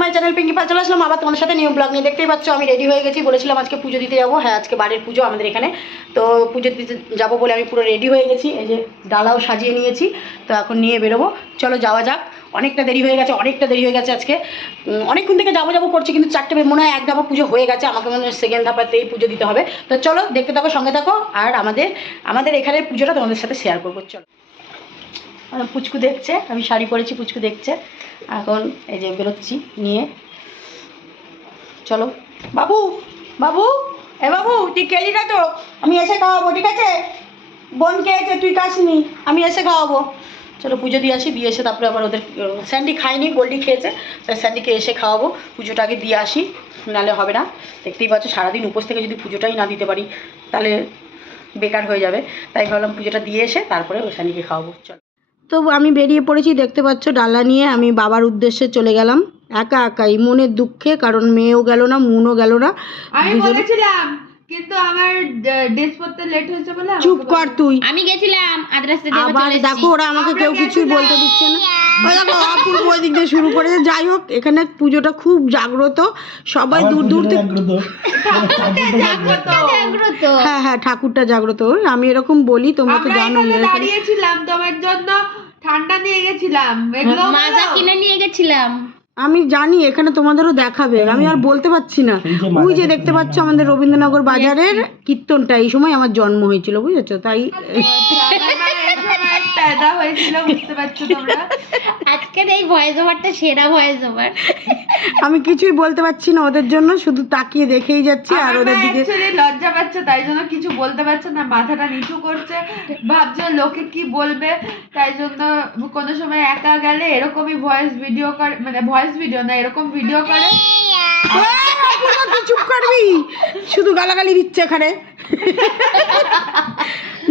My channel Pinki পাল চলে আসলাম। আবার তোমাদের সাথে নিউ ব্লগ নিয়ে দেখতেই পাচ্ছ। আমি রেডি হয়ে গেছি। বলেছিলাম আজকে পুজো দিতে যাব। হ্যাঁ আজকে বাড়ির পুজো আমাদের এখানে। তো পুজো দিতে যাব বলে আমি পুরো রেডি হয়ে গেছি। এই যে ডালাও সাজিয়ে নিয়েছি। তো এখন নিয়ে বেরোবো। চলো যাওয়া যাক। অনেকটা দেরি হয়ে গেছে, অনেকটা দেরি হয়ে গেছে আজকে। অনেকক্ষণ থেকে যাব যাব করছি, কিন্তু চারটে মনে হয় এক ধাপা পুজো হয়ে গেছে। আমাকে মনে হয় সেকেন্ড ধাপাতেই পুজো দিতে হবে। তো চলো দেখতে থাকো, সঙ্গে থাকো। আর আমাদের আমাদের এখানে পুজোটা তোমাদের সাথে শেয়ার করব। চলো। পুচকু দেখছে, আমি শাড়ি পরেছি, পুচকু দেখছে। এখন এই যে বেরোচ্ছি নিয়ে। চলো। বাবু বাবু, এ বাবু, তুই কেলি না তো? আমি এসে খাওয়াবো, ঠিক আছে? বোন খেয়েছে, তুই খাসনি আমি এসে খাওয়াবো। চলো পুজো দিয়ে আসি, দিয়ে এসে তারপরে আবার ওদের স্যান্ডি খায়নি, গোল্ডি খেয়েছে, তাই স্যান্ডিকে এসে খাওয়াবো, পুজোটা আগে দিয়ে আসি নাহলে হবে না। দেখতেই পাচ্ছ, সারাদিন উপোস থেকে যদি পুজোটাই না দিতে পারি, তাহলে বেকার হয়ে যাবে। তাই ভাবলাম পুজোটা দিয়ে এসে তারপরে ওই স্যান্ডিকে খাওয়াবো, চলো। তো আমি বেরিয়ে পড়েছি দেখতে পাচ্ছ ডালা নিয়ে। আমি বাবার উদ্দেশ্যে চলে গেলাম। একা একাই মনের দুঃখে কারণ মেয়েও গেল না মুনও গেল না। আমি বলেছিলাম কিন্তু আমার ড্রেস পরতে লেট হয়েছে বলে আমাকে চুপ কর তুই। আমি গেছিলাম দিয়ে আবার আবার দেখো ওরা আমাকে কেউ কিছুই বলতে দিচ্ছে না। ওই দেখো অপূর্ব দিক দিয়ে শুরু করেছে। যাই হোক এখানে পুজোটা খুব জাগ্রত। সবাই দূর দূর থেকে জাগ্রত। হ্যাঁ হ্যাঁ ঠাকুরটা জাগ্রত। আমি এরকম বলি তোমরা তো জানো দাঁড়িয়েছিলাম তোমার জন্য ঠান্ডা নিয়ে গেছিলাম। এগুলো মাজা কিনে নিয়ে গেছিলাম। আমি জানি এখানে তোমাদেরও দেখাবে আমি আর বলতে পারছি না। ওই যে দেখতে পাচ্ছ আমাদের রবীন্দ্রনগর বাজারের কীর্তনটা এই সময় আমার জন্ম হয়েছিল বুঝেছ? তাই আমার মা এই সময় প্যাদা হয়েছিল বুঝতে পারছ তোমরা? আজকের এই ভয়েস ওভারটা সেরা ভয়েস ওভার আমি কিছুই বলতে পারছি না ওদের জন্য শুধু তাকিয়ে দেখেই যাচ্ছি আর ওদের দিকে লজ্জা পাচ্ছে তাই জন্য কিছু বলতে পারছে না মাথাটা নিচু করছে ভাবছে লোকে কি বলবে তাই জন্য কোনো সময় একা গেলে এরকমই ভয়েস ভিডিও করে মানে ভয়েস ভিডিও না এরকম ভিডিও করে? চুপ করবি। শুধু গালাগালি দিচ্ছে এখানে।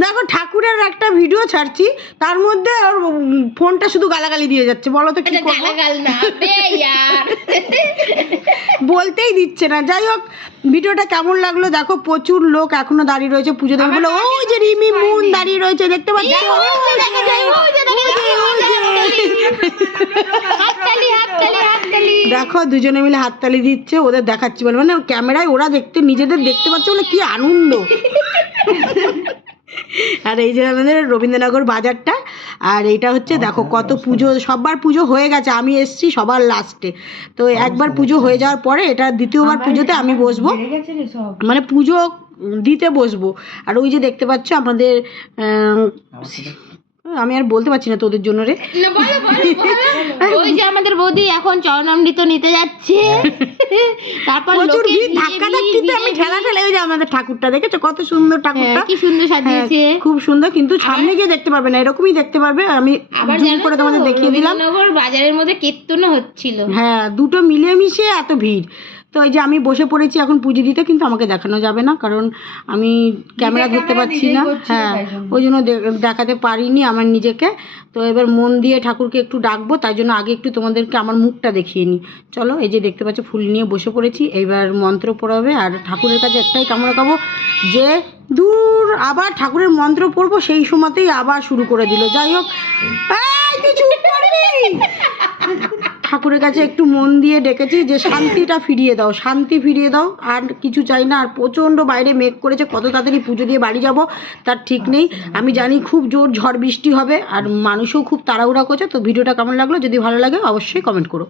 দেখো ঠাকুরের একটা ভিডিও ছাড়ছি তার মধ্যে ওর ফোনটা শুধু গালাগালি দিয়ে যাচ্ছে। বলো তো কি এটা করব? গালাগাল না বে ইয়ার বলতেই দিচ্ছে না। যাই হোক ভিডিওটা কেমন লাগল? দেখো প্রচুর লোক এখনও দাঁড়িয়ে রয়েছে পুজো দেবে। বলে ওই যে রিমি মুন দাঁড়িয়ে রয়েছে দেখতে পাচ্ছ ওই যে, ওই যে, ওই যে। হাততালি হাততালি হাততালি দেখো দুজনে মিলে হাততালি দিচ্ছে ওদের দেখাচ্ছি বলে। মানে ক্যামেরায় ওরা দেখতে নিজেদের দেখতে পাচ্ছে বলে কি আনন্দ। আর এই যে আমাদের রবীন্দ্রনগর বাজারটা আর এইটা হচ্ছে দেখো কত পুজো সবার পুজো হয়ে গেছে আমি এসছি সবার লাস্টে তো একবার পুজো হয়ে যাওয়ার পরে এটা দ্বিতীয়বার পুজোতে আমি বসবো। মানে পুজো দিতে বসবো। আর ওই যে দেখতে পাচ্ছ আমাদের আহ, আমি আর বলতে পারছি না তোদের জন্য রে। ওই যে আমাদের বৌদি এখন চরণামৃত নিতে যাচ্ছে। তারপর প্রচুর ভিড় ধাক্কা ধাক্কিতে আমি ঠেলা ঠেলে ওই যে আমাদের ঠাকুরটা দেখেছ? কত সুন্দর হ্যাঁ, ঠাকুরটা। কি সুন্দর হ্যাঁ, সাজিয়েছে। খুব সুন্দর কিন্তু সামনে গিয়ে দেখতে পারবে না এরকমই দেখতে পারবে। আমি আবার জুম করে তোমাদের দেখিয়ে দিলাম। বাজারের মধ্যে কীর্তনও হচ্ছিল। হ্যাঁ দুটো মিলেমিশে এত ভিড়। তো এই যে আমি বসে পড়েছি এখন পুজো দিতে কিন্তু আমাকে দেখানো যাবে না কারণ আমি ক্যামেরা ধরতে পারছি না। হ্যাঁ ওই জন্য দেখাতে পারিনি আমার নিজেকে। তো এবার মন দিয়ে ঠাকুরকে একটু ডাকবো তাই জন্য আগে একটু তোমাদেরকে আমার মুখটা দেখিয়ে নিই। চলো এই যে দেখতে পাচ্ছ ফুল নিয়ে বসে পড়েছি। এইবার মন্ত্র পড়াবে আর ঠাকুরের কাছে একটাই কামড়া খাব যে দূর আবার ঠাকুরের মন্ত্র পড়ব সেই সময়তেই আবার শুরু করে দিল। যাই হোক তুই চুপ করবি? ঠাকুরের কাছে একটু মন দিয়ে ডেকেছি যে শান্তিটা ফিরিয়ে দাও, শান্তি ফিরিয়ে দাও। আর কিছু চাই না, আর প্রচণ্ড বাইরে মেঘ করেছে, কত তাড়াতাড়ি পুজো দিয়ে বাড়ি যাব, তার ঠিক নেই। আমি জানি খুব জোর ঝড় বৃষ্টি হবে, আর মানুষও খুব তাড়াহুড়া করছে, তো ভিডিওটা কেমন লাগল, যদি ভালো লাগে অবশ্যই কমেন্ট করো।